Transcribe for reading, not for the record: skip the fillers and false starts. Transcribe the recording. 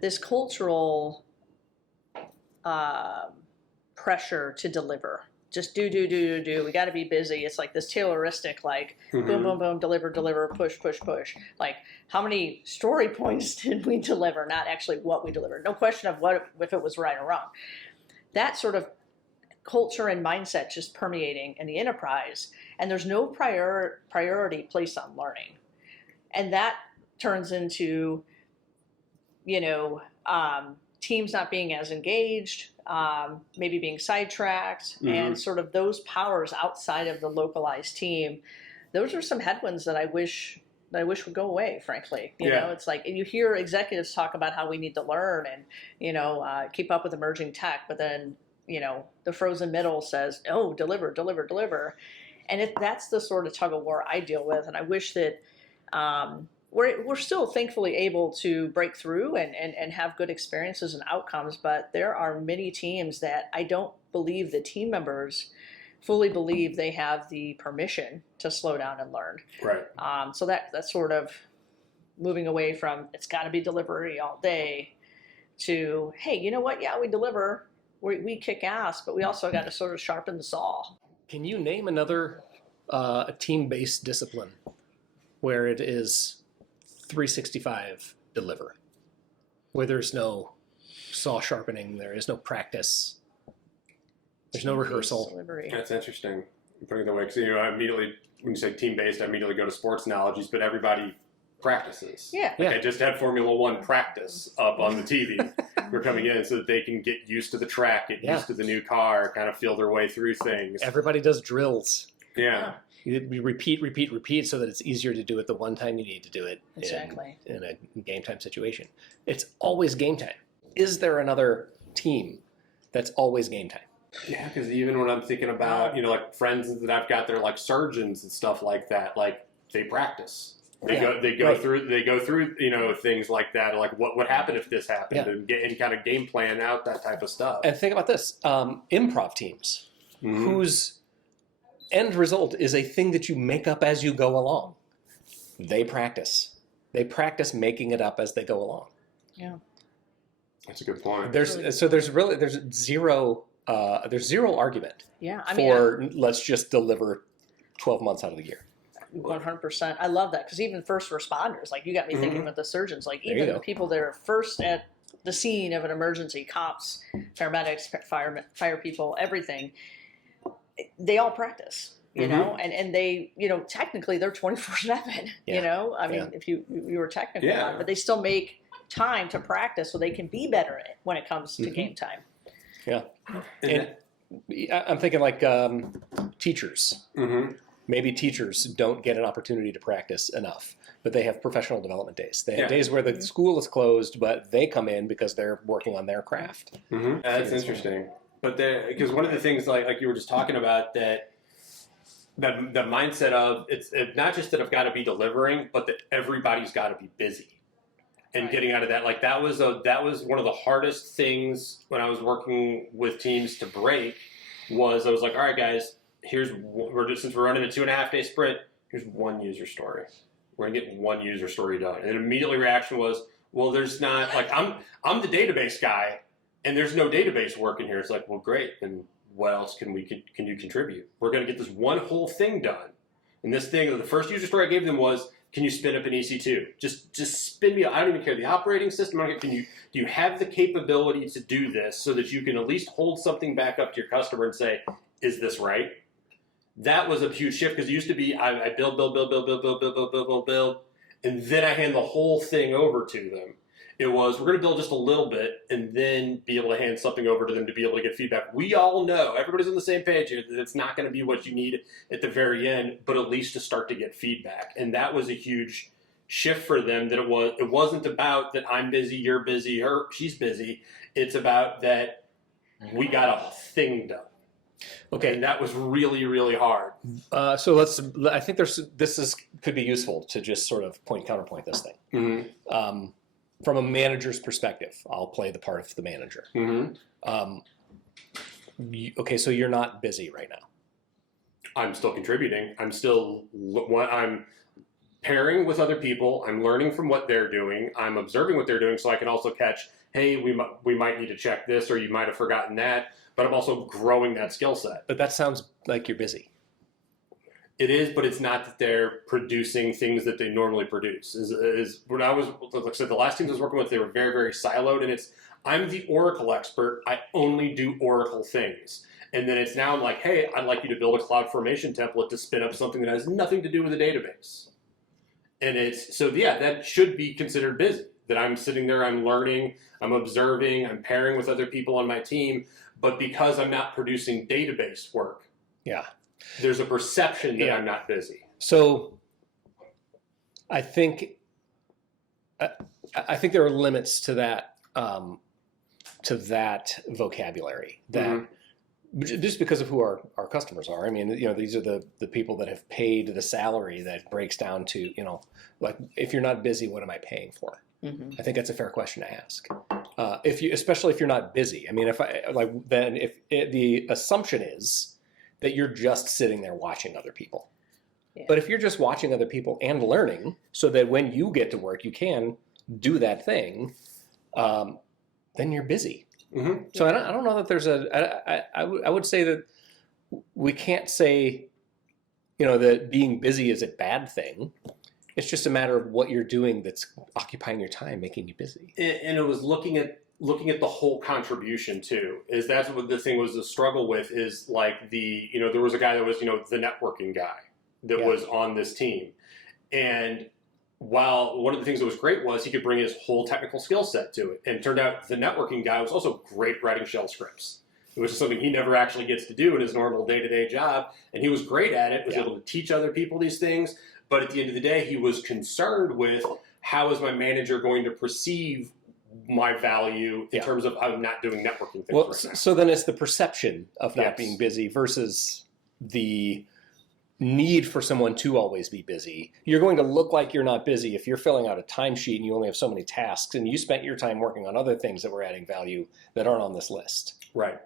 this cultural pressure to deliver. Just do. We got to be busy. It's like this Tayloristic, like boom, boom, boom, deliver, push, push, push. Like how many story points did we deliver? Not actually what we delivered. No question of what if it was right or wrong. That sort of culture and mindset just permeating in the enterprise, and there's no priority placed on learning, and that turns into, you know, teams not being as engaged, maybe being sidetracked, and sort of those powers outside of the localized team. Those are some headwinds that I wish would go away. Frankly, you know, it's like you hear executives talk about how we need to learn and keep up with emerging tech, but then the frozen middle says, "Oh, deliver, deliver, deliver," and that's the sort of tug of war I deal with, and I wish that. We're still thankfully able to break through and have good experiences and outcomes, but there are many teams that I don't believe the team members fully believe they have the permission to slow down and learn. Right. So that's sort of moving away from it's got to be delivery all day to, hey, you know what? Yeah, we deliver, we kick ass, but we also got to sort of sharpen the saw. Can you name another team-based discipline where it is 365 deliver, where there's no saw sharpening, there is no practice, there's no rehearsal? Delivery. That's interesting. Putting it that way, because I immediately, when you say team-based, I immediately go to sports analogies, but everybody practices. Yeah. I just had Formula One practice up on the TV. We're coming in so that they can get used to the track, get used to the new car, kind of feel their way through things. Everybody does drills. Yeah. We repeat so that it's easier to do it the one time you need to do it. Exactly. In a game time situation. It's always game time. Is there another team that's always game time? Yeah, because even when I'm thinking about, like friends that I've got, they're like surgeons and stuff like that. Like they practice. They go through things like that. Like what happened if this happened, and kind of game plan out that type of stuff. And think about this: improv teams whose end result is a thing that you make up as you go along. They practice. They practice making it up as they go along. Yeah, that's a good point. There's zero argument. Yeah, let's just deliver 12 months out of the year. 100%. I love that, because even first responders, like you got me thinking with the surgeons, like even the people that are first at the scene of an emergency, cops, paramedics, fire people, everything, they all practice, you know, and they, technically they're 24/7, if you were technically on, but they still make time to practice so they can be better at it when it comes to game time. Yeah. And I'm thinking like teachers. Maybe teachers don't get an opportunity to practice enough, but they have professional development days. They have days where the school is closed, but they come in because they're working on their craft. That's interesting. But because one of the things like you were just talking about, that the mindset of it's not just that I've got to be delivering, but that everybody's got to be busy. And getting out of that, like that was one of the hardest things when I was working with teams to break. Was I was like, all right, guys, since we're running a 2.5 day sprint, here's one user story. We're gonna get one user story done. And immediately reaction was, well, there's not, like I'm the database guy, and there's no database work in here. It's like, well, great. Then what else can you contribute? We're gonna get this one whole thing done. And this thing, the first user story I gave them was, can you spin up an EC2? Just spin me. I don't even care the operating system. Do you have the capability to do this so that you can at least hold something back up to your customer and say, is this right? That was a huge shift, because it used to be I build, and then I hand the whole thing over to them. It was, we're going to build just a little bit and then be able to hand something over to them to be able to get feedback. We all know, everybody's on the same page here, that it's not going to be what you need at the very end, but at least to start to get feedback. And that was a huge shift for them, that it wasn't about that I'm busy, you're busy, she's busy. It's about that we got a thing done. Okay, and that was really, really hard. So I think could be useful to just sort of counterpoint this thing. From a manager's perspective, I'll play the part of the manager. Okay, so you're not busy right now. I'm still contributing. I'm pairing with other people. I'm learning from what they're doing. I'm observing what they're doing, so I can also catch, hey, we might need to check this, or you might have forgotten that. But I'm also growing that skill set. But that sounds like you're busy. It is, but it's not that they're producing things that they normally produce. Is when I was, like I said, the last teams I was working with, they were very, very siloed, and it's, I'm the Oracle expert. I only do Oracle things. And then it's now I'm like, hey, I'd like you to build a cloud formation template to spin up something that has nothing to do with a database. And it's, so yeah, that should be considered busy. That I'm sitting there, I'm learning, I'm observing, I'm pairing with other people on my team. But because I'm not producing database work, Yeah. there's a perception that I'm not busy. So I think there are limits to that vocabulary. That just because of who our customers are. I mean, these are the people that have paid the salary that breaks down to, like, if you're not busy, what am I paying for? Mm-hmm. I think that's a fair question to ask. Especially if you're not busy. I mean, if the assumption is that you're just sitting there watching other people. Yeah. But if you're just watching other people and learning, so that when you get to work, you can do that thing, then you're busy. Mm-hmm. So I don't know that there's I would say that we can't say, that being busy is a bad thing. It's just a matter of what you're doing that's occupying your time, making you busy. And it was looking at the whole contribution too. Is that's what the thing was the struggle with, is like there was a guy that was, the networking guy that was on this team. And while one of the things that was great was he could bring his whole technical skill set to it. And it turned out the networking guy was also great writing shell scripts, which is something he never actually gets to do in his normal day-to-day job. And he was great at it, was able to teach other people these things. But at the end of the day, he was concerned with, how is my manager going to perceive my value in terms of I'm not doing networking things. Well, so then it's the perception of not being busy versus the need for someone to always be busy. You're going to look like you're not busy if you're filling out a timesheet and you only have so many tasks, and you spent your time working on other things that were adding value that aren't on this list. Right.